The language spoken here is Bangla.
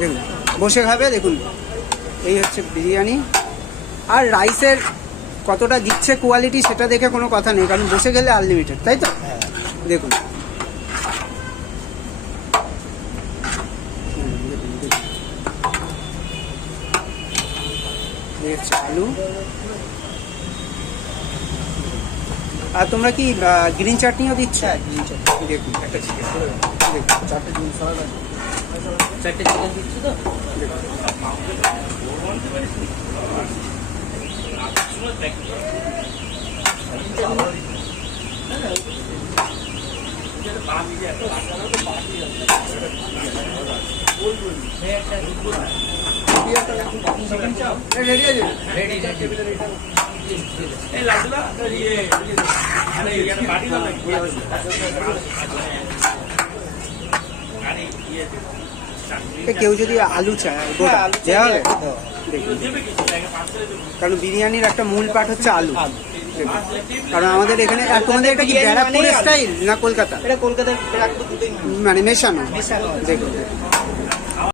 দেখুন বসে খাবে। দেখুন এই হচ্ছে বিরিয়ানি। আর রাইসের কতটা দিচ্ছে কোয়ালিটি সেটা দেখে কোনো কথা নেই, কারণ বসে গেলে আনলিমিটেড, তাই তো? দেখুন এই হচ্ছে আলু। আর তোমরা কি গ্রিন চাটনিও দিচ্ছ? দেখুন একটা চিকেন, দেখুন চারটে ডিম সালাদ আছে, চারটে চিকেন দিচ্ছি তো। কেউ যদি আলু চায় দেওয়া হবে, কারণ বিরিয়ানির একটা মূল পার্ট হচ্ছে আলু। কারণ আমাদের এখানে, আর তোমাদের এটা কি ব্যারাকপুর স্টাইল না কলকাতা? এটা কলকাতার মানে মেশানো। দেখুন